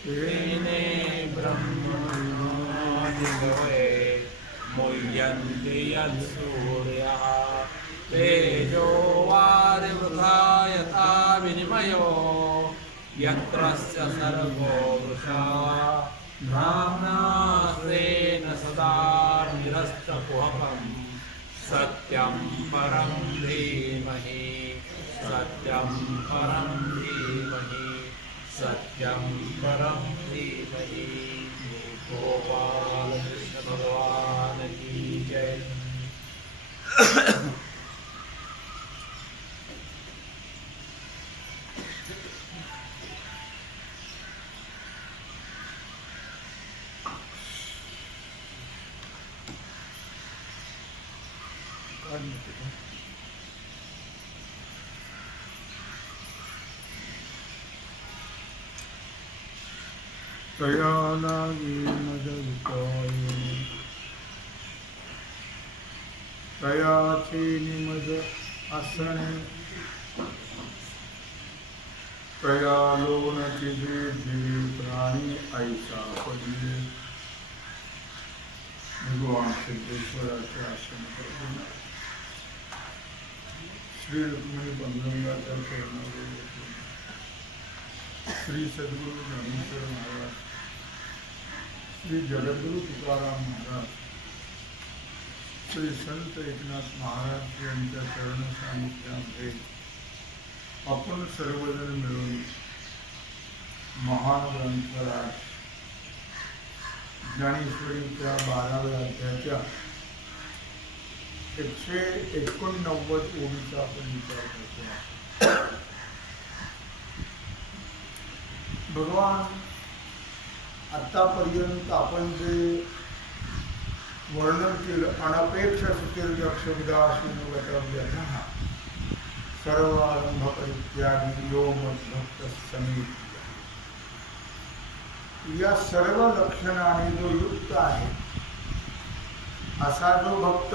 तेने ब्रह्मणोऽधिगवे मुह्यन्ति यत्सूर्यः तेजो वारिवृथा यथा विनिमयो यत्रस्य सर्गो वृषा धाम्ना स्वेन सदा निरस्तकुहकम् सत्यं परं धीमहि सत्यं परं धीमहि सत्यं परं धीमहि। गोपाल कृष्ण भगवान की जय। तया लागे मदरुपाय तयाचे निमद आसने तया लोन तिजे दिवे प्राणी ऐसा पडले। भगवान सिद्धेश्वराचे आसन करून श्री रुक्मिणी बंधुंगाच्या चरणावर श्री सद्गुरु ज्ञानेश्वर महाराज, श्री जगद्गुरु तुकाराम महाराज, श्री संत एकनाथ महाराज यांच्या चरण सानिध्यामध्ये आपण सर्वजण मिळून महान ग्रंथराज ज्ञानेश्वरीच्या 12व्या अध्यायाच्या 189 ओळीचा आपण विचार करतो। भगवान आतापर्यंत आपण जे वर्णन केलं अनपेक्ष सुतीर्यक्ष विदासीन वटव्यथा सर्व आरंभ परित्यागी यो मद्भक्त समीप, या सर्व लक्षणाने जो युक्त आहे असा जो भक्त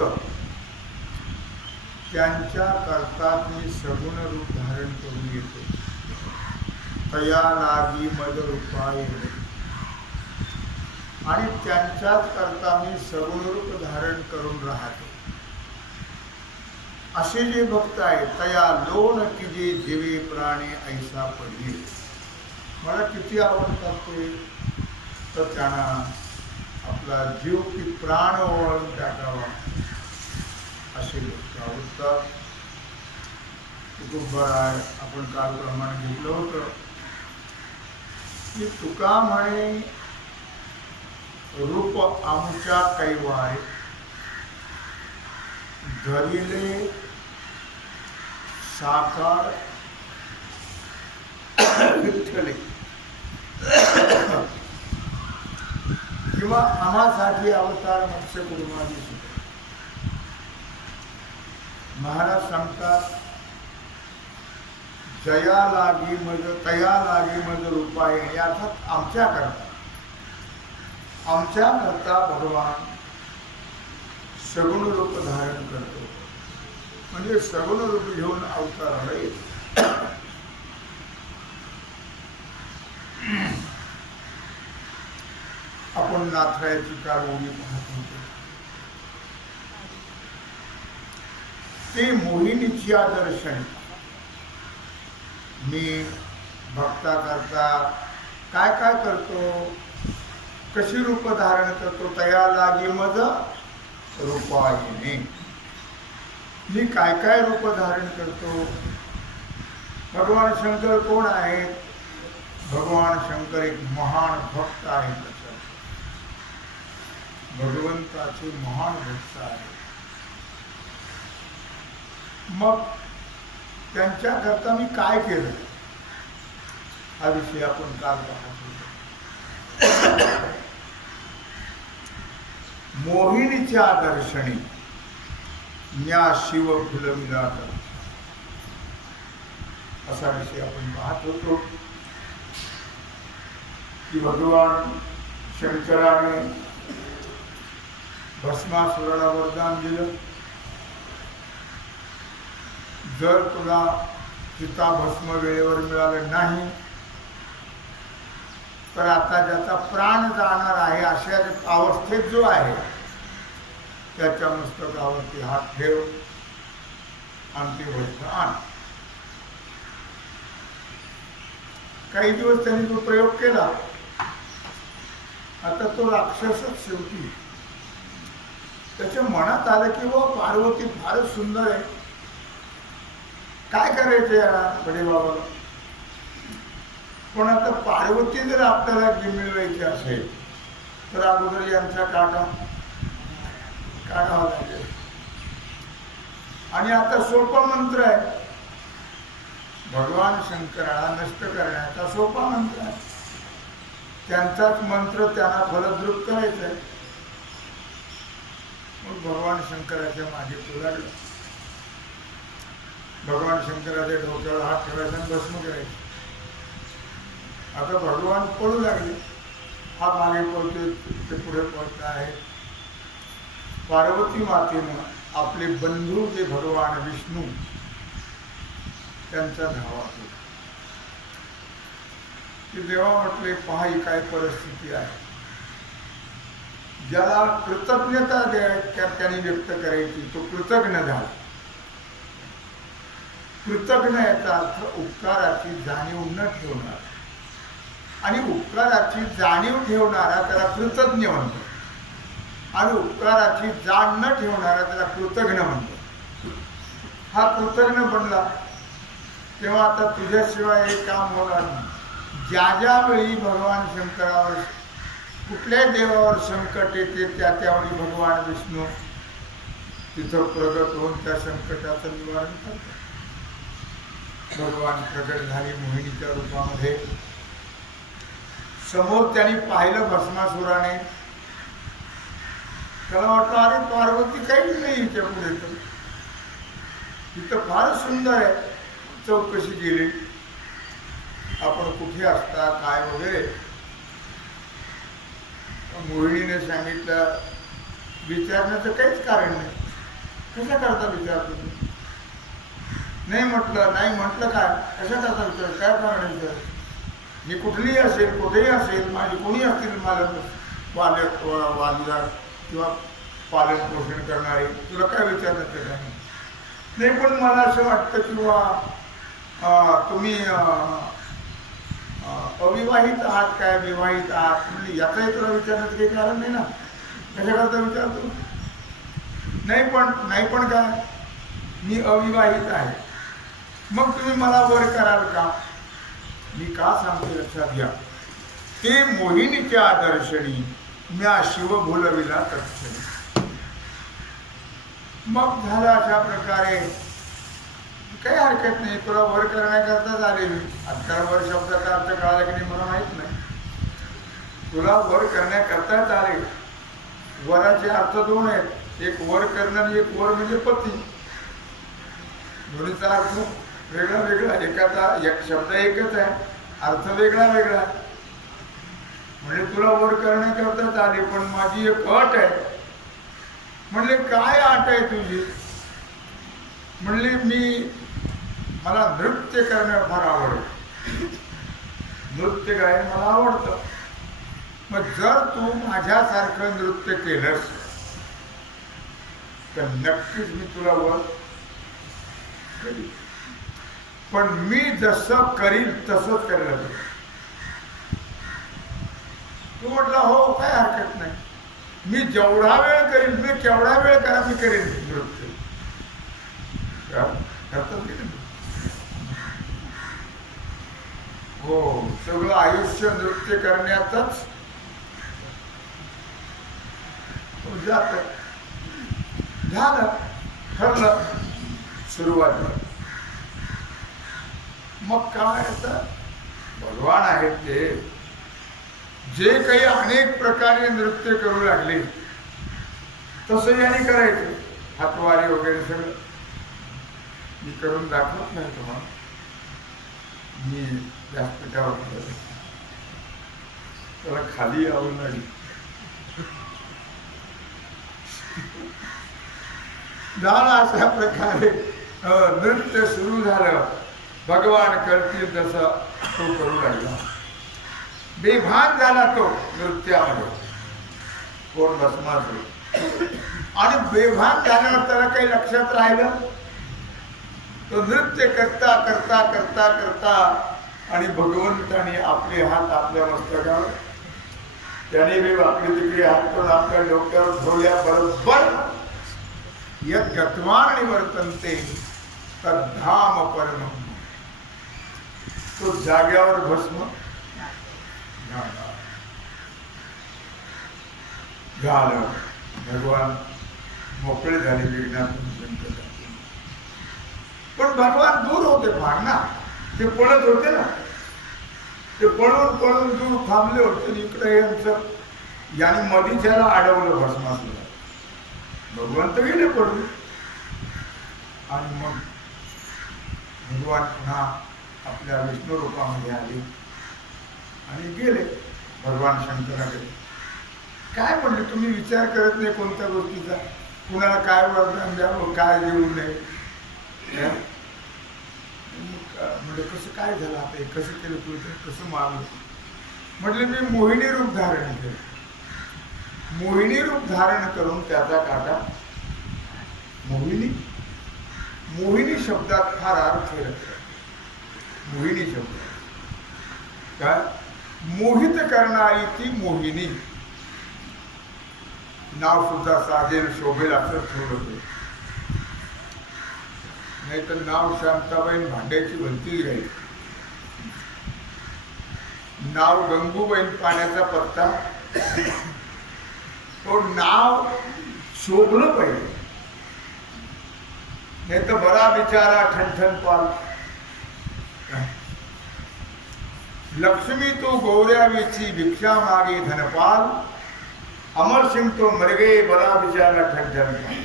त्यांच्या कर्तात्मे सगुण रूप धारण करून येतो। तया लागी मद रूपाय, आणि त्यांच्याच करता मी सगुण रूप धारण करून राहतो असे जे भक्त आहेत। तया लोन की जे जीवे प्राणी ऐसा पडले, मला किती आवडतात ते, तर त्यांना आपला जीव की प्राण ओळून टाकावा असे भक्त आवडतात। तुकोबराय आपण कालप्रमाणे घेतलं होतं की तुका म्हणे रूप आमच्या कैवारे धरिले साकार विठ्ठले, किंवा आम्हासाठी अवतार मत्स्य कुर्मादी सुद्धा। महाराज सांगतात जया लागी मज तया लागी मज रूपाय, अर्थात आमच्या करता भगवान सगुण रूप धारण करतो, म्हणजे सगुण रूप घेऊन अवताराला येतो। आपण नाथरायाची कारवणी पाहत होतो, ते मोहिनीची आदर्शन मी भक्ता करता काय काय करतो, कशी रूप धारण करतो। तया लागी मज रूपायने, मी काय काय रूप धारण करतो। भगवान शंकर कोण आहेत? भगवान शंकर एक महान भक्त आहेत, भगवंताचे महान भक्त आहेत। मग त्यांच्याकरता मी काय केलं हा विषय आपण काल पाहत होतो। मोहिनीच्या दर्शनी ज्ञा शिव फुलमिलात असा विषय आपण पाहत होतो की भगवान शंकराने भस्मासुराला वरदान दिलं, जर तुला चिताभस्म वेळेवर मिळालं नाही तर आता ज्याचा प्राण जाणार आहे अशा अवस्थेत जो आहे त्याच्या मस्तकावरती हात ठेव आणि ती गोष्ट आण. काही दिवस त्यांनी तो प्रयोग केला. आता तो राक्षसच शेवटी त्याच्या मनात आलं की व पार्वती फारच सुंदर आहे, काय करायचं यार बडे बाबा. पण आता पार्वती जर आपल्याला मिळवायची असेल तर अगोदर यांचा काढावा लागेल. आणि आता सोपा मंत्र आहे, भगवान शंकराला नष्ट करण्याचा सोपा मंत्र आहे. त्यांचाच मंत्र त्यांना फलद्रूप करायचा आहे. मग भगवान शंकराच्या मागे तो लागला. भगवान शंकराच्या डोक्यावर हात ठेवायचा आणि भस्म करायचं. आता भगवान पळू लागले. हा मागे पळतोय, ते पुढे पळत आहे. पार्वती मातेनं आपले बंधू जे भगवान विष्णू त्यांचा धावा केला की देवा म्हटले पहा ही काय परिस्थिती आहे. ज्याला कृतज्ञता त्याने व्यक्त करायची तो कृतज्ञ झाला. कृतज्ञ याचा अर्थ उपकाराची जाणीव न ठेवणारा, आणि उपकाराची जाणीव ठेवणारा त्याला कृतज्ञ म्हणतो, आणि उपकाराची जाण न ठेवणारा त्याला कृतज्ञ म्हणतो. हा कृतज्ञ बनला तेव्हा आता तुझ्याशिवाय हे काम होणार नाही. ज्या ज्यावेळी भगवान शंकरावर कुठल्याही देवावर संकट येते त्यावेळी भगवान विष्णू तिथं प्रगट होऊन त्या संकटाचं निवारण करतात. भगवान प्रगट झाले मोहिनीच्या रूपामध्ये. समोर त्यांनी पाहिलं भस्मासुराने. त्याला वाटलं अरे पार्वती काहीच नाही हिच्या पुढे, तर तिथं फारच सुंदर आहे. चौकशी केली, आपण कुठे असता काय वगैरे. मोहिनीने सांगितलं विचारण्याचं काहीच कारण नाही. कशा करता विचारतो तू? नाही म्हटलं काय कशा करता विचार, काय कारण विचार? मी कुठलीही असेल कुठेही असेल, माझी कोणी असतील मला वालीदार किंवा पालन पोषण करणारे, तुला काय विचारण्याचं काय नाही. पण मला असं वाटतं किंवा तुम्ही अविवाहित आहात काय विवाहित आहात, म्हणजे याचाही तुला विचारण्याचं काही कारण नाही ना. कशाकरता विचारतो? नाही पण काय, मी अविवाहित आहे. मग तुम्ही मला वर कराल का? मी का सांगतो लक्षात घ्या. ते मोहिनीच्या दर्शनी म्या शिव भुलविला तत्क्षणी. मग झालं अशा प्रकारे, काही हरकत नाही, तुला वर करण्याकरताच आले मी. आता वर शब्दाचा अर्थ कळाला की नाही मला माहित नाही. तुला वर करण्याकरताच आले. वराचे अर्थ दोन आहेत, एक वर करणं आणि एक वर म्हणजे पती. दोन्हीचा अर्थ वेगळा वेगळा, एकाचा एक शब्द एकच आहे, अर्थ वेगळा वेगळा. म्हणजे तुला वर करण्याकरताच आले, पण माझी एक अट आहे. म्हणले काय अट आहे तुझी? म्हणले मला नृत्य करणं फार आवडतं, नृत्य गायन मला आवडतं. मग जर तू माझ्यासारखं नृत्य केलंस तर नक्कीच मी तुला वर करीन. पण मी जसं करीन तसंच करायला पाहिजे. तू म्हटलं हो काय हरकत नाही, मी जेवढा वेळ करीन, मी केवढा वेळ करा मी करेन नृत्य. करतात की हो, सगळं आयुष्य नृत्य करण्यातच जात. झालं, ठरलं सुरुवातीला. मग काय आता भगवान आहेत ते जे काही अनेक प्रकारे नृत्य करू लागले तसं याने करायचं. हातवारे वगैरे सगळं मी करून दाखवत नाही तुम्हाला, मी व्यासपीठावर त्याला खाली यावं नाही. झालं अशा प्रकारे नृत्य सुरू झालं. भगवान करतील तसं तो करू लागला. बेभान झाला तो नृत्यामध्ये, कोण भस्मासूर. आणि बेभान झाल्यावर त्याला काही लक्षात राहिलं. तो नृत्य करता करता करता करता आणि भगवंताने आपले हात आपल्या मस्तकावर, त्याने बी वाकडी तिकडे हात करून आपल्या डोक्यावर ठेवल्या. बरोबर यत गत्वान निवर्तन्ते तद्धाम परम. तो जाग्यावर भस्म झालं. भगवान मोकळे झाले विघ्नातून संकटातून. पण भगवान दूर होते फार ना, ते पळत होते ना, ते पळून पळून दूर थांबले होते. इकडे यांचं याने मधीच्याला अडवलं भस्मासुराला. भगवंत गेले पडून. आणि मग भगवान पुन्हा आपल्या विष्णू रूपामध्ये आले आणि गेले भगवान शंकराकडे. काय म्हणले, तुम्ही विचार करत नाही कोणत्या गोष्टीचा, कुणाला काय वरदान द्यावं, काय देऊ नये. म्हणजे कसं काय झालं आता, हे कसं केलं तुझं, कसं मारलं. म्हटले मी मोहिनी रूप धारण केलं. मोहिनी रूप धारण करून त्याचा काटा, मोहिनी, मोहिनी शब्दात फार अर्थ आहे. मोहिनी शब्द काय, मोहित करणारी ती मोहिनी. नाव सुद्धा साजेल शोभेल असं ठेवलं होतं. नाही तर नाव शांताबाईन भांड्याची भलतीच घ्यायची. नाव गंगूबाईन पाण्याचा पत्ता. तो नाव शोभलं पाहिजे, नाही तर बरा बिचारा ठणठण पाल. लक्ष्मी तो गौऱ्यावीची भिक्षा मागे धनपाल. अमर सिंह तो मरगे बरा बिचारा ठणठण पाल.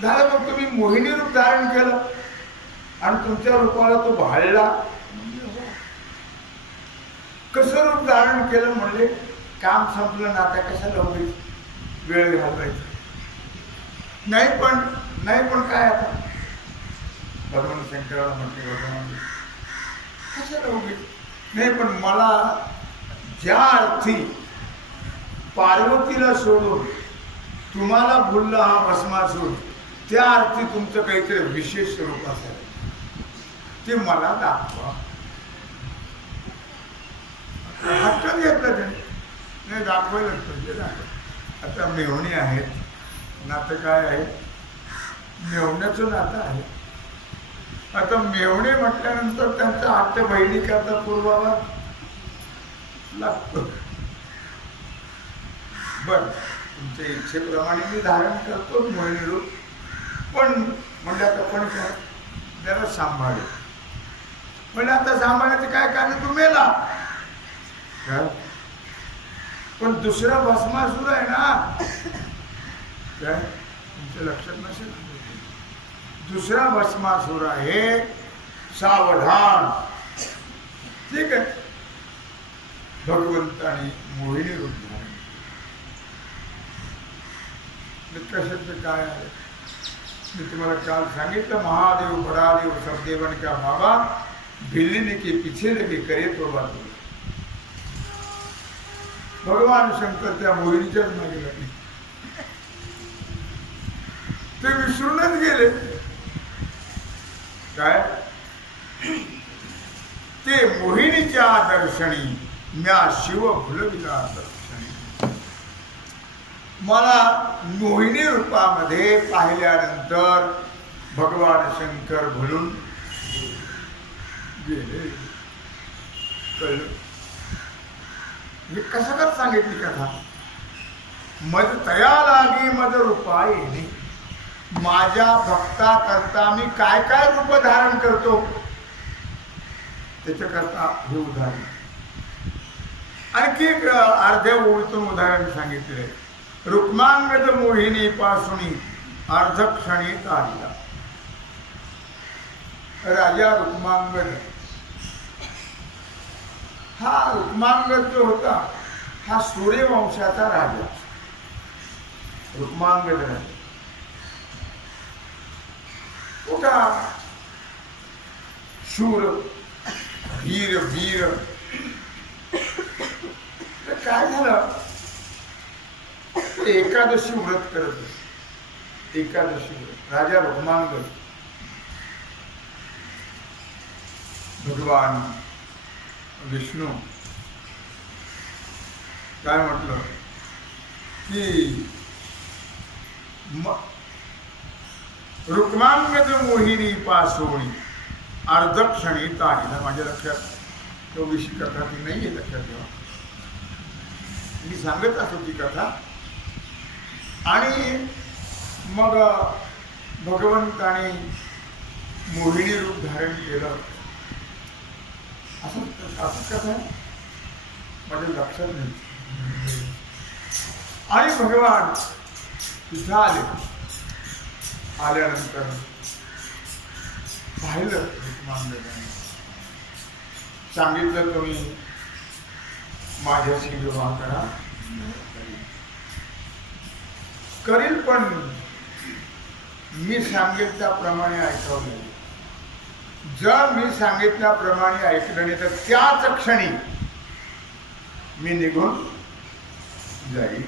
झालं. मग तुम्ही मोहिनी रूप धारण केलं आणि तुमच्या रूपाला तो भाळला. कसं रूप धारण केलं म्हणले, काम संपलं ना, आता कशाला उगीच वेळ घालवायचा. नाही पण काय आता, भगवान शंकराला म्हटले, भगवान कशाला उगीच नाही, पण मला ज्या अर्थी पार्वतीला सोडून तुम्हाला भुलला हा भस्मासूर, त्या अर्थी तुमचं काहीतरी विशेष रूप असेल ते मला दाखवा. हट्ट घेतलं त्याने, नाही दाखवायलाच पाहिजे. दाखव. आता मेव्हणी आहेत, नातं काय आहे, मेव्हण्याचं नातं आहे. आता मेव्हणे म्हटल्यानंतर त्यांचा हट्ट बहिणी करता पूर्वाला लागतो. बर, तुमच्या इच्छेप्रमाणे मी धारण करतो मोहिनी रूप, पण म्हणजे आता पण काय त्याला सांभाळेल. म्हणजे आता सांभाळायचं काय कारण, तू मेला. पण दुसरा भस्मासूर आहे ना, काय तुमच्या लक्षात नसेल, दुसरा भस्मासूर आहे. सावधान. ठीक आहे. भगवंताने मोहिनी रूप धारण. कशाचं काय आहे मी तुम्हाला काल सांगितलं. महादेव बडादेव सबदेवन का बाबा भिल्लीने के पीछे लगे करे तो बात. भगवान शंकर त्या मोहिनीच्याच मागे लागले. ते विसरूनच गेले. काय ते मोहिनीच्या दर्शनी म्या शिव भुलविला दर्शनी. मला मोहिनी रूपामध्ये पाहिल्यानंतर भगवान शंकर भुलून गेले. कळलं. कसं कर सांगितली कथा. मज तया लागी मज रूपा येणे. माझ्या भक्ता करता मी काय काय रूप धारण करतो त्याच्याकरता हे उदाहरण. आणखी एक अर्ध्या ओळीतून उदाहरण सांगितले. रुक्मांगद मोहिनी पासुनी अर्धक्षणी तारिला. राजा रुक्मांगद, हा रुक्मांगद जो होता हा सूर्यवंशाचा राजा. रुक्मांगद राजा कुठा शूर वीर वीर. तर काय झालं, एकादशी व्रत करत होते. एकादशी व्रत राजा रुक्मांगद भगवान विष्णू काय म्हटलं की रुक्मांगद मोहिनी पासोणी अर्धक्षणी तारीला. माझ्या लक्षात तेवढीशी कथा ती नाही आहे, लक्षात ठेवा. मी सांगत असतो ती कथा. आणि मग भगवंताने मोहिनी रूप धारण केलं. असं कथा माझ्या लक्षात नाही. आणि भगवान तिथं आले. आल्यानंतर पाहिलं रुक्मांगदाने, सांगितलं तुम्ही माझ्याशी विवाह करा. करील, पण मी सांगेल त्याप्रमाणे ऐकावं लागेल. जर मी सांगितल्याप्रमाणे ऐकलं नाही तर त्याच क्षणी मी निघून जाईल.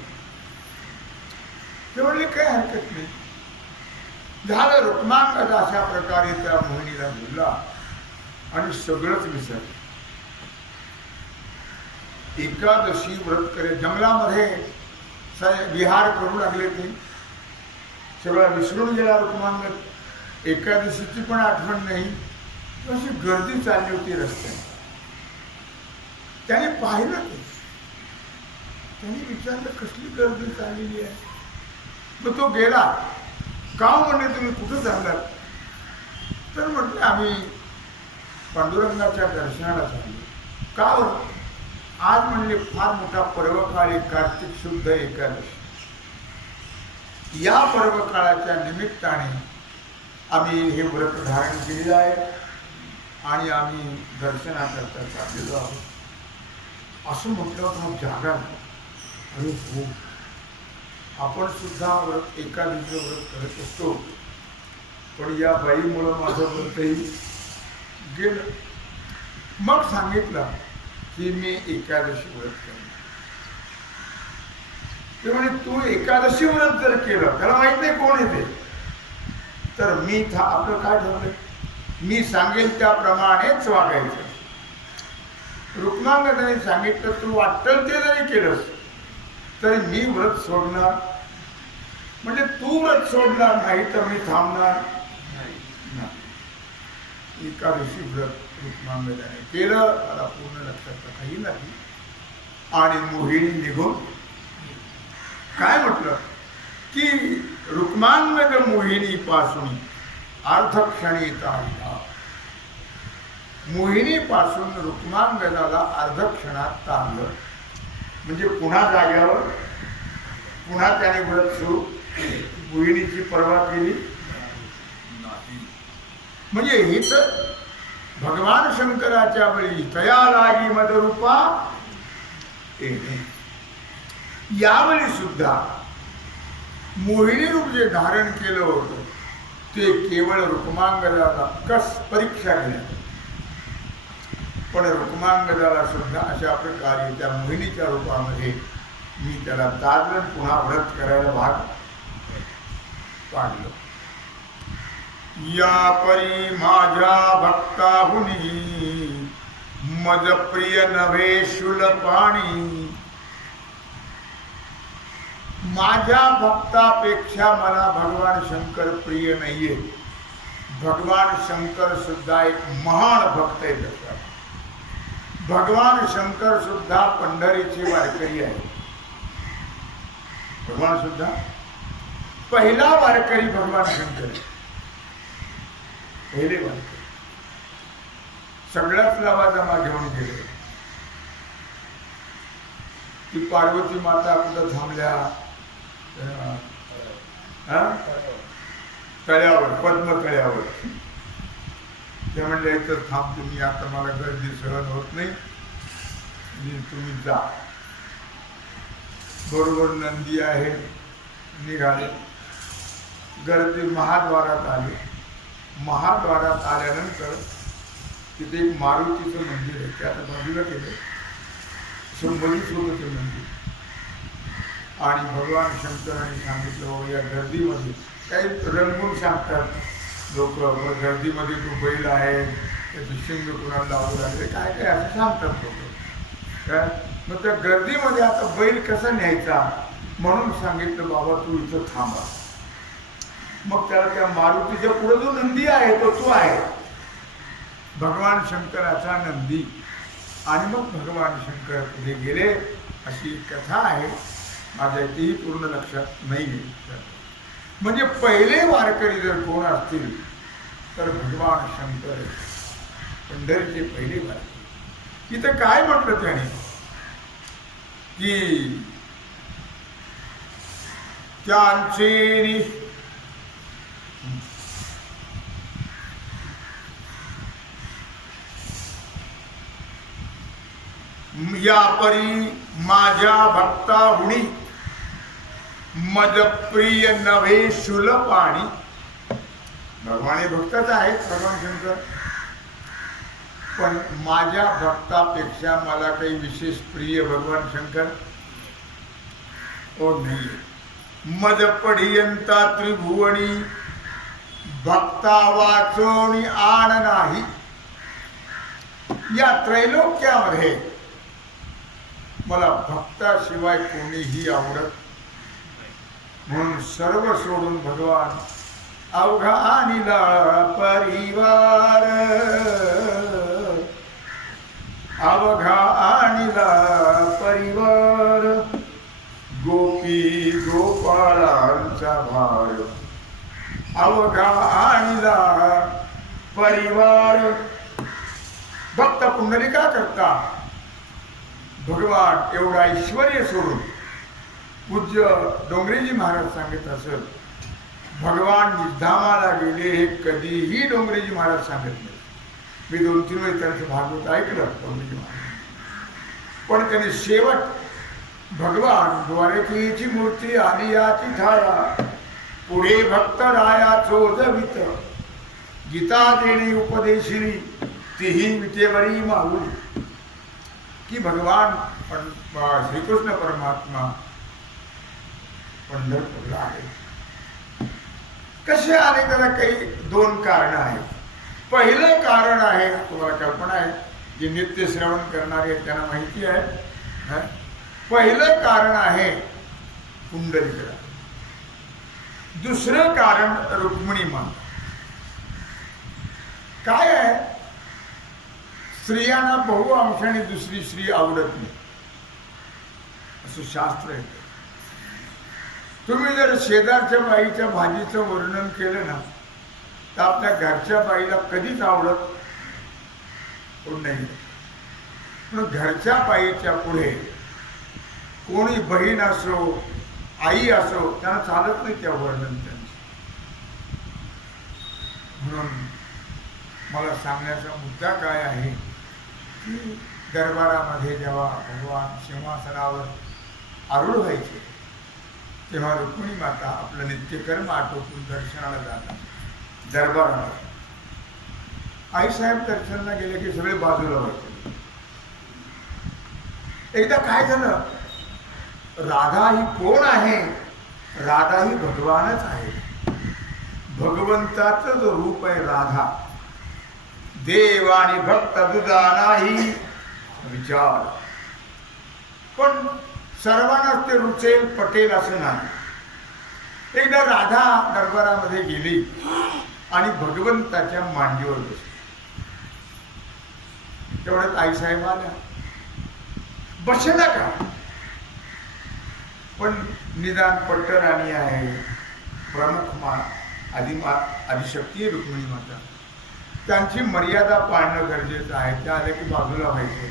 ते म्हणले काही हरकत नाही. झालं. रुक्मांगद अशा प्रकारे त्या मोहिनीला बोलला आणि सगळंच विसरलं. एकादशी व्रत करे जंगलामध्ये विहार करू लागले. ते सगळं विसरून गेला रुक्मांगद. एकादशीची पण आठवण नाही. अशी गर्दी चालली होती रस्त्याने. त्याने पाहिलं ते. त्यांनी विचारलं कसली गर्दी चाललेली आहे. मग तो गेला. का म्हणले तुम्ही कुठं चाललात? तर म्हटलं आम्ही पांडुरंगाच्या दर्शनाला चाललो. का बरं? आज म्हणले फार मोठा पर्वकाळी कार्तिक शुद्ध एकादशी. या पर्वकाळाच्या निमित्ताने आम्ही हे व्रत धारण केलेलं आहे आणि आम्ही दर्शनाकरता चाललेलो आहोत. असं म्हटलं मग जागा. अरे हो, आपण सुद्धा व्रत एकादशी व्रत करत असतो, पण या बाईमुळं माझं व्रतही गेलं. मग सांगितलं की मी एकादशी व्रत करणार. ते म्हणे तू एकादशी व्रत जर केलं, त्याला माहित नाही कोण येते, तर मी आपलं काय ठरवलं, मी सांगेल त्याप्रमाणेच वागायचं. रुक्मांगदाने सांगितलं तू वाटतं ते जरी केलंस तरी मी व्रत सोडणार. म्हणजे तू व्रत सोडणार नाही तर मी थांबणार नाही. एकादशी व्रत रुक्मांगदाने केलं. मला पूर्ण लक्षात काही नाही. आणि मोहिनी निघून काय म्हटलं की रुक्मांगद मोहिनी पासून अर्धक्षणी तारला. मोहिनी पासून रुक्मांगदाला अर्धक्षणात तारलं. म्हणजे पुन्हा जाग्यावर, पुन्हा त्याने व्रत सुरू. मोहिनीची पर्वा केली नाही. म्हणजे ही तर भगवान शंकराच्या वेळी तया लागी मदरूपा येणे. यावेळी सुद्धा मोहिनी रूप जे धारण केलं होतं ते केवळ रुक्मांगदाला कस परीक्षा घेण्यात. पण रुक्मांगदाला सुद्धा अशा प्रकारे त्या मोहिनीच्या रूपामध्ये मी त्याला तारलं, पुन्हा व्रत करायला भाग पाडलं. या परी माझ्या भक्ताहुनी मज प्रिय नव्हे शूलपाणी. माझ्या भक्तापेक्षा मला भगवान शंकर प्रिय नाहीये. भगवान शंकर सुद्धा एक महान भक्त आहे. भगवान शंकर सुद्धा पंढरीचे वारकरी आहे. भगवान सुद्धा पहिला वारकरी भगवान शंकर आहे. पहिले वारकरी. सगळ्याच लवाजमा घेऊन गेले. ती पार्वती माता कुठं थांबल्या? तळ्यावर, पद्म तळ्यावर. ते म्हणले इथं थांब तुम्ही, आता मला गर्दी सहन होत नाही, तुम्ही जा. बरोबर नंदी आहे. निघाले. गर्दी महाद्वारात आले. महाद्वारात आल्यानंतर तिथे एक मारुतीचं मंदिर आहे, ते आता बाजूला केलं, संबंधित होतं ते मंदिर. आणि भगवान शंकरांनी सांगितलं या गर्दीमध्ये काही रंगून सांगतात लोक, गर्दीमध्ये तू बैल आहे, ते भिशिंग कुणाला लावू लागले, काय काय असं सांगतात लोक. काय मग त्या गर्दीमध्ये आता बैल कसा न्यायचा म्हणून सांगितलं बाबा तू इथं थांबा. मग त्याला त्या मारुतीच्या पुढे जो नंदी आहे तो आहे भगवान शंकराचा नंदी. आणि मग भगवान शंकर पुढे गेले अशी कथा आहे, माझ्या इथेही पूर्ण लक्षात नाही. म्हणजे पहिले वारकरी जर कोण असतील तर भगवान शंकर पंढरीचे पहिले वारकरी. इथं काय म्हटलं त्याने की त्यांचे या परी माझ्या भक्ताहुणी मदप्रिय नव्हे शुलपाणी. भगवान हे भक्तच आहेत भगवान शंकर, पण माझ्या भक्तापेक्षा मला काही विशेष प्रिय भगवान शंकर हो नाही. मद पढियंता त्रिभुवनी भक्ता वाचोनी आण नाही. या त्रैलोक्यामध्ये मला भक्ताशिवाय कोणीही आवडत, म्हणून सर्व सोडून भगवान अवघा आणिला परिवार, अवघा आणिला परिवार, गोपी गोपाळांचा भार, अवघा आणिला परिवार. भक्त पुंडलिका करता भगवान एवढा ऐश्वर्य सोडून, पूज्य डोंगरेजी महाराज सांगत असत भगवान निधामाला गेले हे कधीही डोंगरेजी महाराज सांगत नाही. मी 2-3 वेळेस त्यांचं भागवत ऐकलं डोंगरेजी महाराज, पण त्यांनी शेवट भगवान द्वारकेची मूर्ती आली याची छाया, पुढे भक्त राया चोजवित, गीता देणे उपदेशिनी तीही विटेवरी माऊली. की भगवान श्रीकृष्ण परमात्मा पंढरपूरला आले. कसे आले त्याला काही 2 कारण आहेत. पहिलं कारण आहे, तुम्हाला कल्पना आहे, जे नित्य श्रवण करणारे त्यांना माहिती आहे. पहिलं कारण आहे पुंडलिकला. दुसरं कारण रुक्मिणी माता. काय आहे, स्त्रियांना बहुअंशाने दुसरी स्त्री आवडत नाही असं शास्त्र आहे. तुम्ही जर शेजारच्या बाईच्या भाजीचं वर्णन केलं ना तर आपल्या घरच्या बाईला कधीच आवडत नाही. पण घरच्या बाईच्या पुढे कोणी बहीण असो आई असो त्यांना चालत नाही त्या वर्णन त्यांचं. म्हणून मला सांगण्याचा मुद्दा काय आहे की दरबारामध्ये जेव्हा भगवान सिंहासनावर आरूढ व्हायचे तेव्हा रुक्मिणी माता आपलं नित्यकर्म आटोपून दर्शनाला जातात दरबारामध्ये. आईसाहेब दर्शनाला गेले की सगळे बाजूला व्हायचे. एकदा काय झालं, राधा ही कोण आहे, राधा ही भगवानच आहे. भगवंताचं जो रूप आहे राधा, देव आणि भक्त दुजा नाही विचार. पण सर्वांनाच ते रुचेल पटेल असं नाही. एकदा राधा दरबारामध्ये गेली आणि भगवंताच्या मांडीवर बसली. तेवढ्यात आईसाहेब आल्या. बसला का, पण निदान पट्टराणी आहे, प्रमुख आदिशक्ती रुक्मिणी माता, त्यांची मर्यादा पाळणं गरजेचं आहे. त्या आल्या की बाजूला व्हायचे.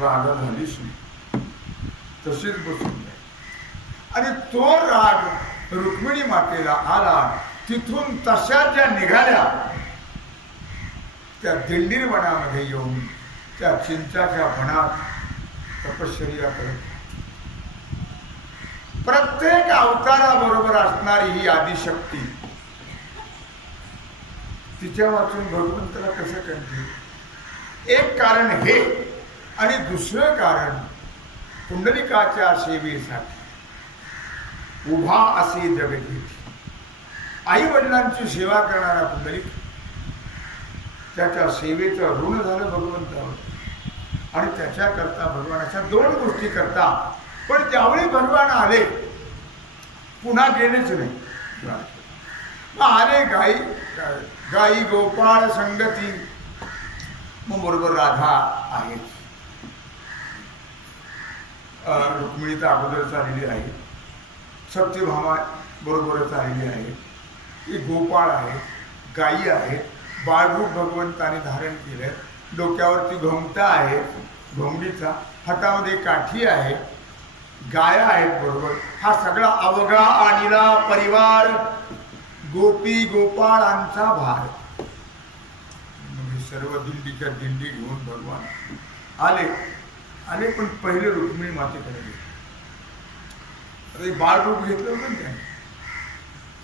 राधा झालीच नाही, तशीच बसून जाईल. आणि तो राग रुक्मिणी मातेला आला. तिथून तशा ज्या निघाल्या त्या दिंडीर वनामध्ये येऊन त्या चिंचाच्या वनात तपश्चर्या करत. प्रत्येक अवताराबरोबर असणारी ही आदिशक्ती तिच्या वाचून भगवंताला कसं कंठे. एक कारण हे, आणि दुसरं कारण पुंडलिकाच्या सेवेसाठी उभा असे जगती. आई वडिलांची सेवा करणारा पुंडलिक त्याच्या सेवेचं ऋण झालं भगवंतावर, आणि त्याच्याकरता भगवानाच्या दोन गोष्टी करता. पण त्यावेळी भगवान आले, पुन्हा गेलेच नाही. मग आले गाई गोपाळ संगती, मग बरोबर राधा आहे, रुक्मिणीचा अगोदर आलेली आहे, सत्यभामा बरोबरच आलेली आहे, ही गोपाळ आहे, गायी आहेत, बाळरूप भगवंताने धारण केलंय, डोक्यावरती घोंगटा आहे घोंगडीचा, हातामध्ये काठी आहे, गाया आहेत बरोबर. हा सगळा अवघा आणिला परिवार गोपी गोपाळांचा भार. सर्व दिंडीच्या दिंडी घेऊन भगवान आले. पण पहिले रुक्मिणी मातेकडे गेले. बाळरूप घेतलं होतं त्याने.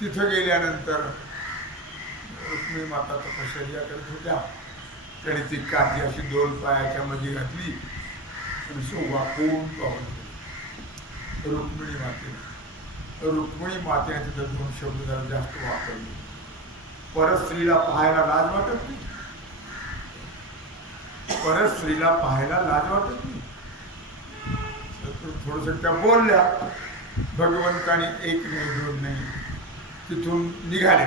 तिथं गेल्यानंतर रुक्मिणी माता तपश्चर्या करत होत्या. त्याने ती काठी अशी दोन पायाच्या मध्ये घातली आणि वाकून पाहत होती. रुक्मिणी मातेने तिथं दोन शब्द जरा जास्त वापरले. परत स्त्रीला पाहायला लाज वाटत नाही, परत स्त्रीला पाहायला लाज वाटत नाही. थोडस त्या बोलल्या. भगवंताने एक नाही दोन नाही तिथून निघाले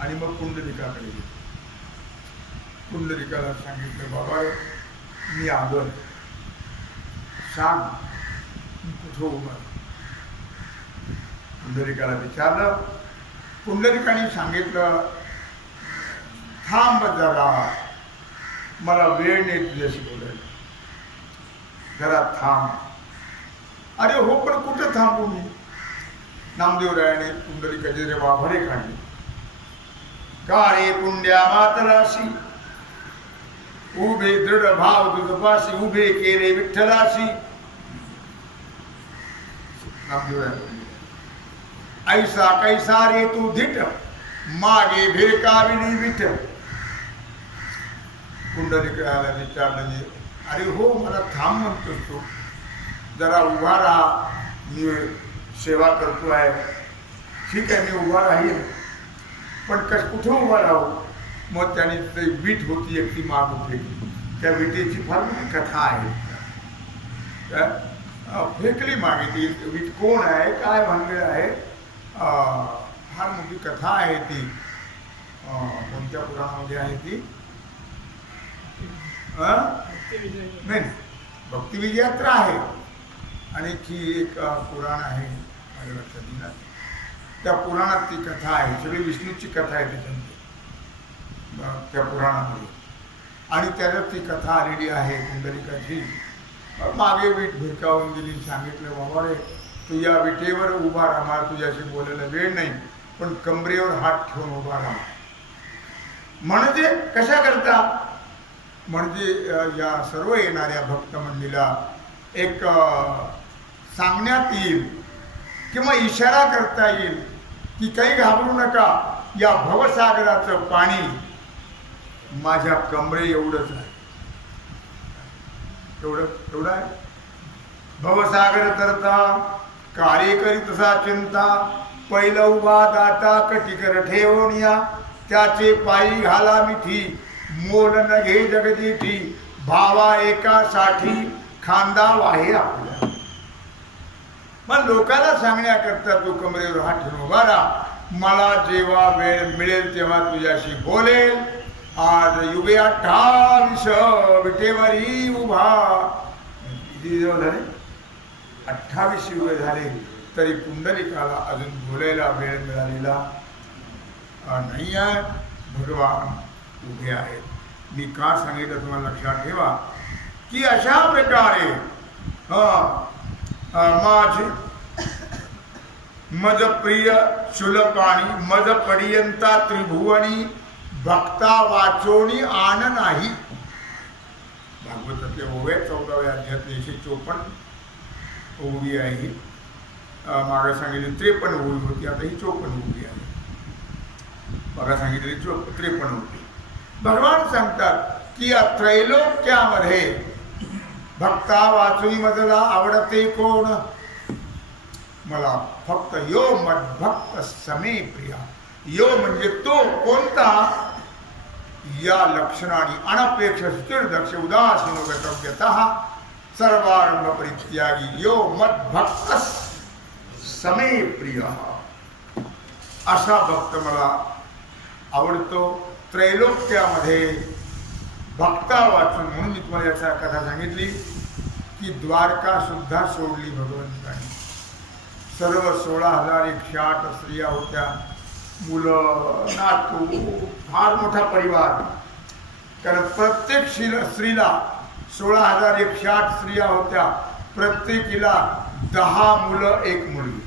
आणि मग पुंडलिकाकडे गेले. पुंडलिकाला सांगितलं, बाबा मी आलोय, सांग कुठं उभा. पुंडलिकाला विचारलं. पुंडलिकाने सांगितलं, थांब जरा, मला वेळ नाही तुझ्याशी बोलायला, जरा थांब. अरे हो, पण कुठं थांबू मी. नामदेवरायाने पुंडलिकाचे रे वाभरे काढले. का रे पुंड्या मातराशी, उभे दृढ भाव तुझपाशी, उभे केले विठ्ठलाशी. नामदेवराय, ऐसा कैसा रे तू धिट, मागे भेकाविली विठ. पुंडलिकाला विचारलं, अरे हो, मला थांब म्हणतोस तू, जरा उभा राहा, मी सेवा करतो आहे. ठीक आहे, मी उभा राहील, पण कुठं उभा राहू. मग त्याने ते वीट होती एक, ती माग फेकली. त्या विटेची फार मोठी कथा आहे. फेकली मागे ती वीट. कोण आहे, काय भानगड आहे, फार मोठी कथा आहे ती. कोणत्या पुराणामध्ये आहे ती? नाही, भक्तिविजयात्रा आहे. आणि ती एक पुराण आहे, माझ्या लक्षात येणार. त्या पुराणात ती कथा आहे, सगळी विष्णूची कथा आहे त्याच्यामध्ये, त्या पुराणामध्ये. आणि त्याच्यात ती कथा आलेली आहे पुंडलिकाची. मागे वीट भिरकावून दिली. सांगितलं, बाबा रे, तू या विटेवर उभा राहा, तुझ्याशी बोलायला वेळ नाही, पण कमरेवर हात ठेवून उभा राहा. म्हणजे कशा करता, म्हणजे या सर्व येणाऱ्या भक्त मंडळीला एक सांगण्यात येईल किंवा इशारा करता येईल की काही घाबरू नका, या भवसागराचं पाणी माझ्या कमरे एवढंच आहे. एवढं आहे. भवसागर तरता कार्य करीत तसा चिंता, पहिलं उभा दाता कटिकर ठेवून या, त्याचे पायी घाला मिठी, मोल न घे जगदीठी, भावा एकासाठी खांदा वाहे आपल्या. मग लोकांना सांगण्याकरता तू कमरेवर हात ठेवून उभा राहा. मला जेव्हा वेळ मिळेल तेव्हा तुझ्याशी बोलेल. आज युगे 28 विटेवरी उभा. किती झाले? 28 युग झाले तरी पुंडलिकाला अजून बोलायला वेळ मिळालेला नाही आहे. भगवान उभे आहेत. मी का सांगितलं तुम्हाला लक्षात ठेवा की अशा प्रकारे माझे मज प्रिय शुलपाणी मज पर्यंता त्रिभुवनी भक्ता वाचोनी आन नाही. भागवतातल्या ओव्या 14व्या अध्यायात 154 ओवी आहे. मागे सांगितली 53 ओवी होती, आता ही 54 ओवी आहे. मागे सांगितली 53 ओवी. भगवान सांगतात की या त्रैलोक्यामध्ये भक्ता वाचुनी मधला आवडते कोण? मला फक्त यो मद्भक्त समे प्रिया. यो म्हणजे तो कोणता? या लक्षणाने अनपेक्ष स्थिर दक्ष उदासीनो गतव्यतः सर्वारंभ परित्यागी यो मद्भक्त समे प्रिय. असा भक्त मला आवडतो. त्रैलोक्यामध्ये भक्ता वाचून, म्हणून मी तुम्हाला याचा कथा सांगितली की द्वारका सुद्धा सोडली भगवंताने. सर्व 16,108 स्त्रिया होत्या, मुलं, नातू, फार मोठा परिवार. कारण प्रत्येक स्त्रीला 16,108 स्त्रिया होत्या, प्रत्येकीला 10 मुलं 1 मुलगी.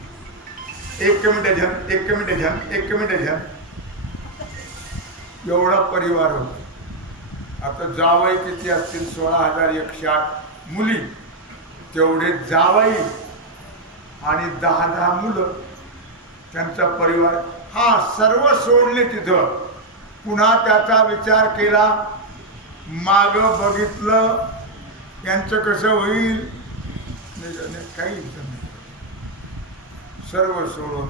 एक डझन एवढा परिवार होता. आता जावई किती असतील? 16,108 मुली, तेवढे जावई आणि 10 मुलं, त्यांचा परिवार. हा सर्व सोडले तिथं. पुन्हा त्याचा विचार केला, माग बघितलं, यांचं कसं होईल, काही सर्व सोडून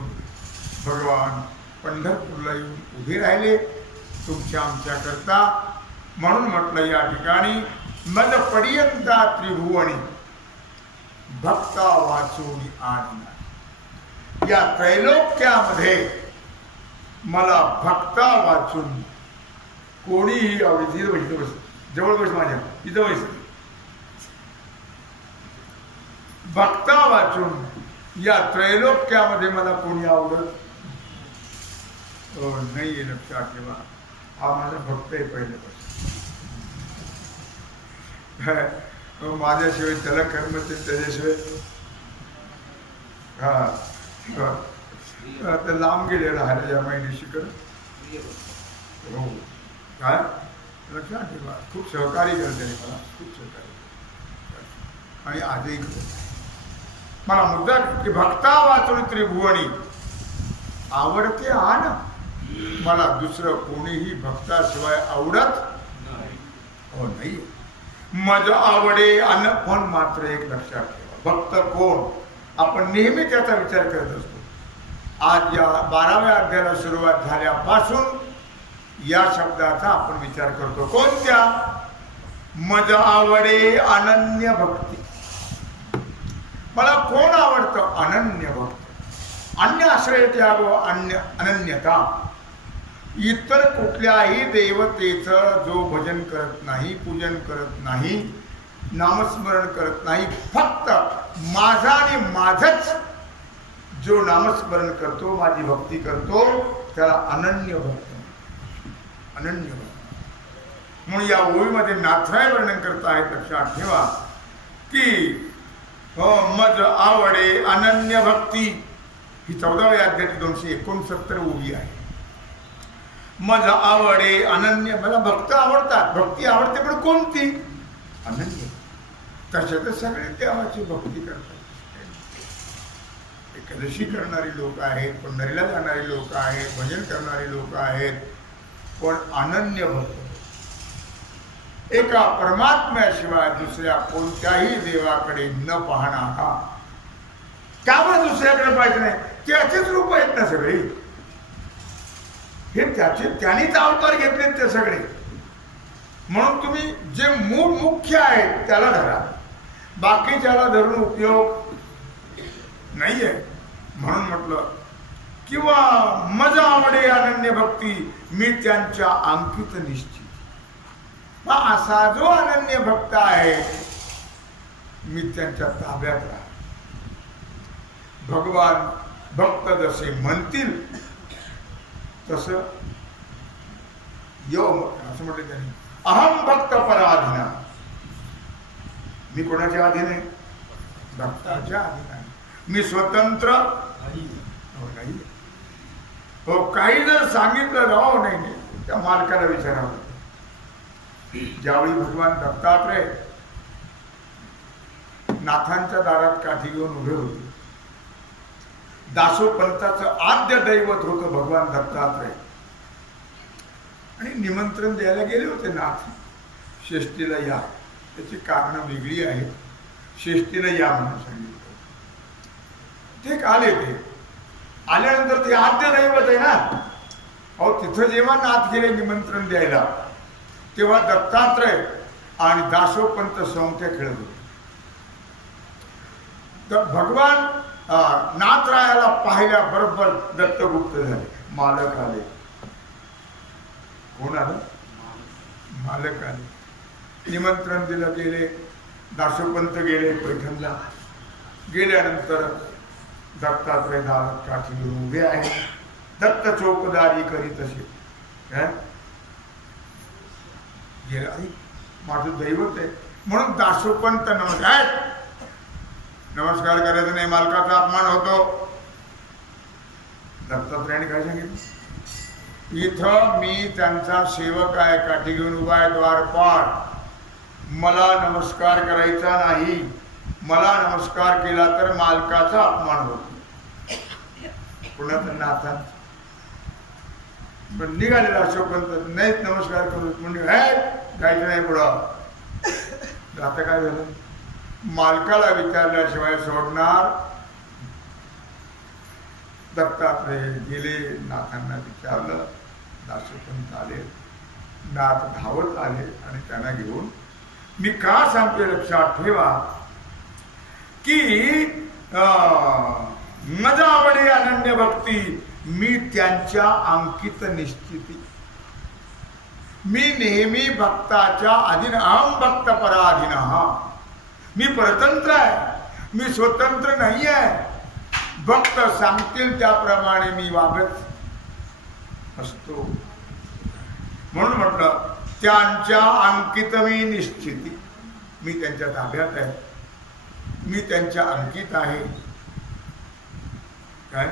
भगवान पंढरपूरला येऊन उभे राहिले तुमच्या आमच्या करता. म्हणून म्हटलं या ठिकाणी मद पर्यंता त्रिभुवनी भक्ता वाचून आणि या त्रैलोक्यामध्ये मला भक्ता वाचून कोणीही आवडत. इथं बस, जवळ बस, माझ्या इथं बस. भक्ता वाचून या त्रैलोक्यामध्ये मला कोणी आवडत नाही. लक्षात ठेवा, हा माझा भक्त आहे पहिल्यापासून. माझ्याशिवाय त्याला कर्म, त्याच्याशिवाय आता लांब गेले राहायला या महिन्याशीकडं. हो, काय लक्षात ठेवा, खूप सहकार्य करते मला, खूप सहकार्य. आणि आजही मला मुद्दा की भक्ता वाचून त्रिभुवनी आवडते. आण मला दुसरं कोणीही भक्ताशिवाय आवडत हो नाही. मज आवडे अन. पण मात्र एक लक्षात ठेवा, भक्त कोण? आपण नेहमी त्याचा विचार करत असतो. आज या 12व्या अध्यायाला सुरुवात झाल्यापासून या शब्दाचा आपण विचार करतो. कोणत्या? मज आवडे अनन्य भक्ती. मला कोण आवडतं? अनन्य भक्त. अन्य आश्रय त्याग, अनन्यता. इतर कुठल्याही देवतेचं जो भजन करत नाही, पूजन करत नाही, नामस्मरण करत नाही, फक्त माझा आणि माझंच जो नामस्मरण करतो, माझी भक्ती करतो, त्याला अनन्य भक्त. अनन्य भक्त म्हणून या ओळीमध्ये नाथराय वर्णन करत आहेत. लक्षात ठेवा की मज आवडे अनन्य भक्ती ही 14व्या अध्यायाची 269 ओवी आहे. मज आवडे अनन्य. मला भक्त आवडतात, भक्ती आवडते, पण कोणती? अनन्य. तशातच सगळे देवाची भक्ती करतात. एकादशी करणारी लोक आहेत, पंढरीला जाणारी लोक आहेत, भजन करणारी लोक आहेत, पण अनन्य भक्त. एका परमात्म्याशिवाय दुसऱ्या कोणत्याही देवाकडे न पाहणारा. का बरं दुसऱ्याकडे पाहिजे नाही? त्याचेच रूप आहेत ना सगळे. हे त्यांनीच अवतार घेतलेत ते सगळे. म्हणून तुम्ही जे मूळ मुख्य आहेत त्याला धरा, बाकीच्याला धरून उपयोग नाहीये. म्हणून म्हटलं किंवा मज आवडे अनन्य भक्ती, मी त्यांच्या अंकित निश्चित. असा जो अनन्य भक्त आहे, मी त्यांच्या ताब्यात राहतो. भगवान भक्त जसे म्हणतील तसं असं म्हटलं त्यांनी. अहम भक्त पराधीना. मी कोणाच्या अधीन आहे? भक्ताच्या अधीन आहे. मी स्वतंत्र नाही. हो, काही जर सांगितलं राव नाही, त्या मालकाला विचारावं. ज्यावेळी भगवान दत्तात्रय नाथांच्या दारात काठी घेऊन उभे होते, दासोपंताचं आद्य दैवत होतं भगवान दत्तात्रय, आणि निमंत्रण द्यायला गेले होते नाथ. शेष्टीला या. त्याची कारणं वेगळी आहेत. शेष्टीला या म्हणून सांगितलं. ते आले. ते आल्यानंतर ते आद्य दैवत आहे ना. अहो तिथं जेव्हा नाथ गेले निमंत्रण द्यायला तेव्हा दत्तात्रय आणि दासोपंत संख्या खेळत होते. तर भगवान नाथरायाला पाहिल्या बरोबर दत्तगुप्त झाले. मालक आले. कोण आलं? मालक आले. निमंत्रण दिलं. गेले. दासोपंत गेले पैठणला. गेल्यानंतर दत्तात्रय दारात काठी उभे आहे. दत्त चौकदारी करीत असे. गेला. माझं दैवत आहे म्हणून दासोपंत नमस्कार करायचं नाही, मालकाचा अपमान होतो. दत्तात्रयाने काय सांगितलं? इथं मी त्यांचा सेवक आहे, काठी घेऊन उभा आहे द्वारपार. मला नमस्कार करायचा नाही. मला नमस्कार केला तर मालकाचा अपमान होतो. पुण्यात नाथा पण निघाले दासोपंत. नाहीच नमस्कार करू म्हणजे जायचं नाही पुढं. आता काय झालं? मालकाला विचारल्याशिवाय सोडणार. दत्तात्रय गेले. नाथांना विचारलं. दासोपंत आले. नाथ धावत आले आणि त्यांना घेऊन. मी का सांगते लक्षात ठेवा की मजा आवडे अनन्य भक्ती. मी त्यांच्या अंकित निश्चिती. मी नेहमी भक्ताच्या अधीन. अहम भक्त पराधीन. मी परतंत्र आहे. मी स्वतंत्र नाही आहे. भक्त सांगतील त्याप्रमाणे मी वागत असतो. म्हणून म्हटलं त्यांच्या अंकित मी निश्चिती. मी त्यांच्या ताब्यात आहे. मी त्यांच्या अंकित आहे. काय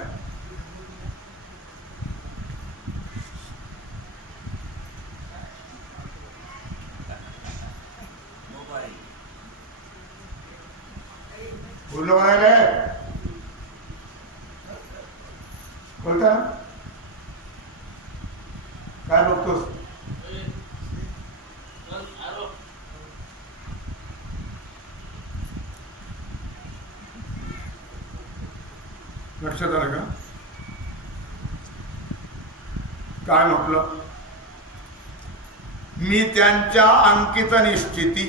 बोललो म्हणाले? बोलता काय बघतोस? लक्षात आलं का? काय म्हटलं? मी त्यांच्या अंकित निश्चिती.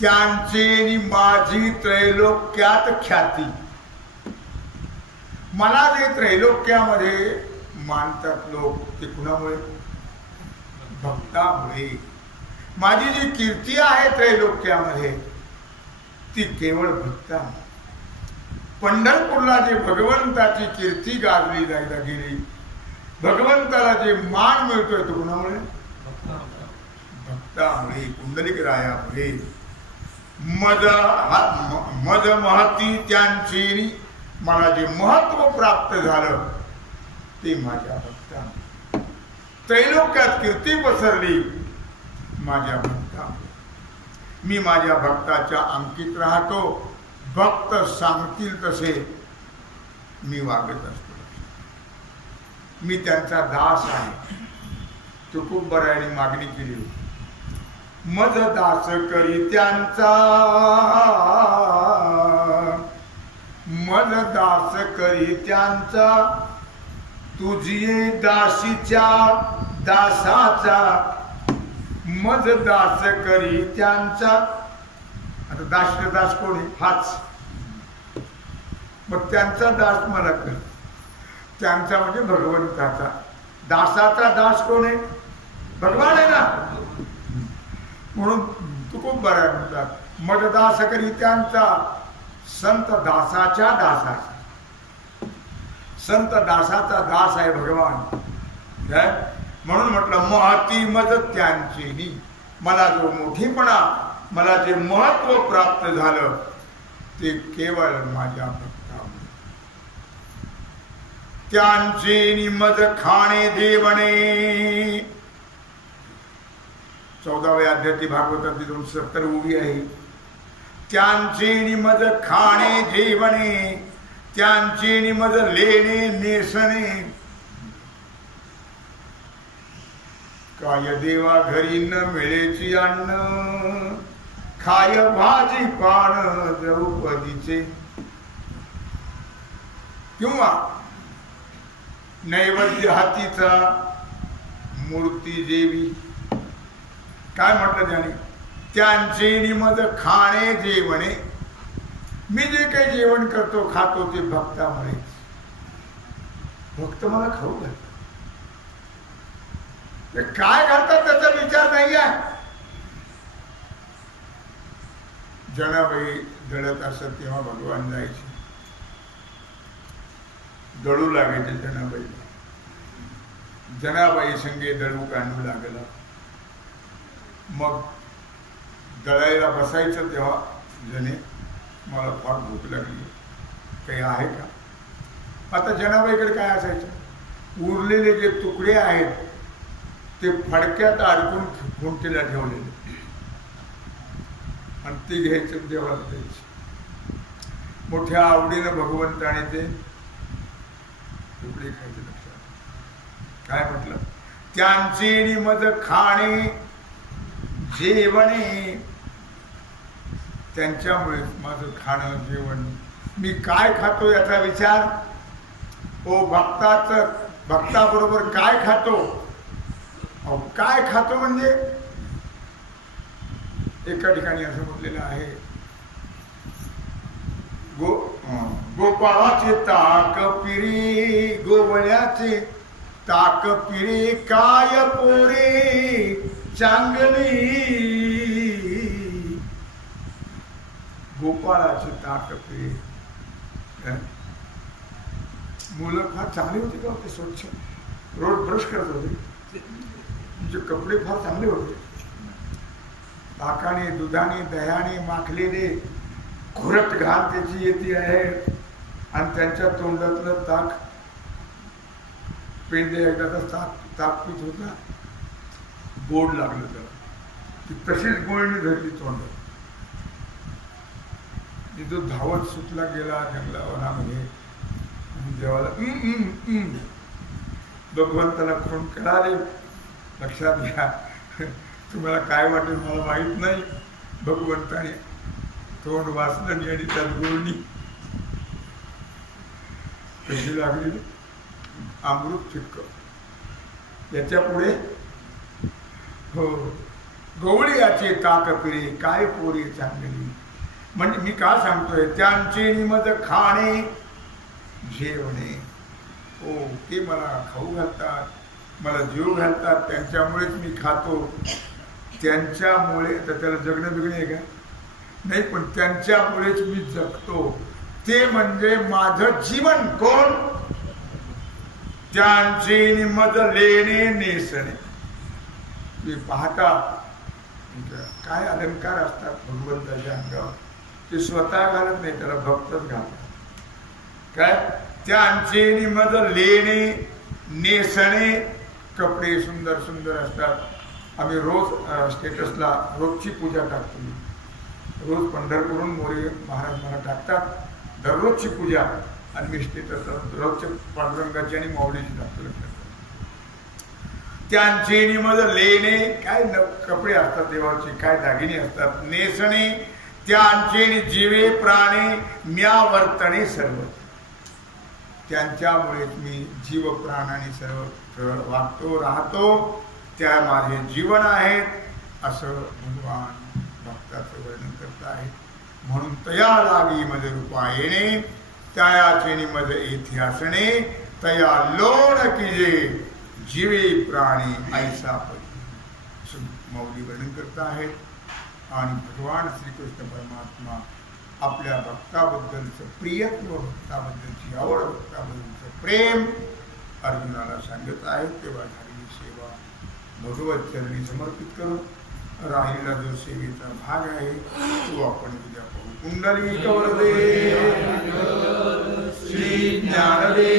त्यांची माझी त्रैलोक्यात ख्याती. मला जे त्रैलोक्यामध्ये मानतात लोक ते कुणामुळे? भक्तामुळे. माझी जी कीर्ती आहे त्रैलोक्यामध्ये ती केवळ भक्ता. पंढरपूरला जे भगवंताची कीर्ती गाजली जायला गेली, भगवंताला जे मान मिळतोय तो कुणामुळे? भक्तामुळे. कुंडलिक रायामुळे. मद महती त्यांची. मला जे महत्व प्राप्त झालं ते माझ्या भक्ता. त्रैलोक्यात कीर्ती पसरली माझ्या भक्ता. मी माझ्या भक्ताच्या अंकित राहतो. भक्त सांगतील तसे मी वागत असतो. मी त्यांचा दास आहे. तुकोबरायांनी मागणी केली. मज दास करी त्यांचा. मज दास करी त्यांचा. तुझी दासीच्या दासाचा. मज दास करी त्यांचा. आता दास कोण आहे? हाच. मग त्यांचा दास मला कर. त्यांचा म्हणजे भगवंताचा. दासाचा दास कोण आहे? भगवान आहे ना. म्हणून तुकोबराय म्हणतात मददास करी त्यांचा. संत दासाच्या दासाचा. संत दासाचा दास आहे भगवान. म्हणून म्हटलं महती मज त्यांची. मला जो मोठीपणा, मला जे महत्व प्राप्त झालं ते केवळ माझ्या भक्तामुळे. त्यांची मज खाणे देवणे. 14व्या अध्यायाची भागवताची 270 उभी आहे. त्यांची मज खाणे जेवणे. त्यांची मज लेणे नेसणे. काय देवा घरी न मिळेची अन्न, खाय भाजी पान द्रौपदीचे. किंवा नैवेद्य हातीचा मूर्ती देवी. काय म्हटलं त्याने? त्यांचे निमद खाणे जेवणे. मी जे काही जेवण करतो खातो ते भक्तामुळे. भक्त मला खाऊ घालतात. ते काय घालतात त्याचा विचार नाही आहे. जनाबाई दळत असत तेव्हा भगवान जायचे. दळू लागायचे जनाबाईला. जनाबाई संगे दळू काढू लागला. मग दळायला बसायचं तेव्हा जने मला फार भूक लागली, काही आहे का? आता जनाबाईकडे काय असायचं? उरलेले जे तुकडे आहेत ते फडक्यात अडकून खुंटीला ठेवलेले आणि ते घ्यायचं देवाला द्यायचे. मोठ्या आवडीनं भगवंताने ते तुकडे खायचे. लक्षात काय म्हटलं? त्यांचे निमद खाणे जेवणे. त्यांच्यामुळे माझं खाणं जेवण. मी काय खातो याचा विचार. ओ भक्ताबरोबर काय खातो? अहो काय खातो म्हणजे एका ठिकाणी असं म्हटलेलं आहे, गोपाळाचे ताक पिरी, गोवळ्याचे ताक पिरी, काय पोरे चांगली. गोपाळाचे ताक पिरी. मुलं फार चांगली होती का होते? स्वच्छ रोज ब्रश करत होते. तुमचे कपडे फार चांगले होते. ताकाने दुधाने दह्याने माखलेले खुरट घाल त्याची येते आहे आणि त्यांच्या तोंडातलं ताक पेंडे एकदा ताक पीत होता. गोड लागलं त्याला. ती तशीच गोळणी धरली तोंडात. तो धावत सुटला गेला जंगलावनामध्ये. देवाला भगवंताला खूण कळाले. लक्षात घ्या, तुम्हाला काय वाटेल मला माहित नाही. भगवंताने तोंड वाचलं आणि त्यात गोळणी कशी लागली. अमृत चिक्क. याच्या पुढे हो, गवळीयाचे ताक पिरे, काय पोरी चांगली. म्हणजे मी का सांगतोय? त्यांचे निमद खाणे जेवणे. हो, ते मला खाऊ घालतात, मला जीव घालतात, त्यांच्यामुळेच मी खातो. त्यांच्यामुळे तर त्याला जगणं बिगणे आहे का? नाही, पण त्यांच्यामुळेच मी जगतो. ते म्हणजे माझं जीवन. कोण? त्यांचे निमद लेणे नेसणे. तुम्ही पाहता काय अलंकार असतात भगवंताच्या अंगावर. ते स्वतः घालत नाही, त्याला भक्तच घालतात. काय? त्यांचे निमद लेणे नेसणे. कपडे सुंदर सुंदर असतात. आम्ही रोज स्टेटसला रोजची पूजा टाकतो. रोज पंढरपूरहून मोरे महाराज मला टाकतात दररोजची पूजा आणि मी स्टेटसला रोजच्या पांडुरंगाची आणि माऊलीची टाकतो. त्यांचे निमद लेणे. काय कपडे असतात देवाचे, काय दागिने असतात. नेसणे. त्यांचे जीवे प्राणे म्या वर्तणे सर्व. त्यांच्यामुळे मी जीव प्राणाने सर्व वागतो राहतो. त्या माझे जीवन आहेत असं भगवान भक्ताचं वर्णन करत आहे. म्हणून तया लागी मज रूपा येणे, त्यायाचे निमज येथे असणे, तया लोण किजे जीवे प्राणी ऐसा परी. मौली वर्णन करत आहेत. आणि भगवान श्रीकृष्ण परमात्मा आपल्या भक्ताबद्दलचं प्रियत्व, भक्ताबद्दलची आवड, भक्ताबद्दलचं प्रेम अर्जुनाला सांगत आहेत. तेव्हा झालेली सेवा भगवत चरणी समर्पित करून राहिलेला जो सेवेचा भाग आहे तो आपण उद्या पाहू. कुंडली गौरदे श्री ज्ञानदेव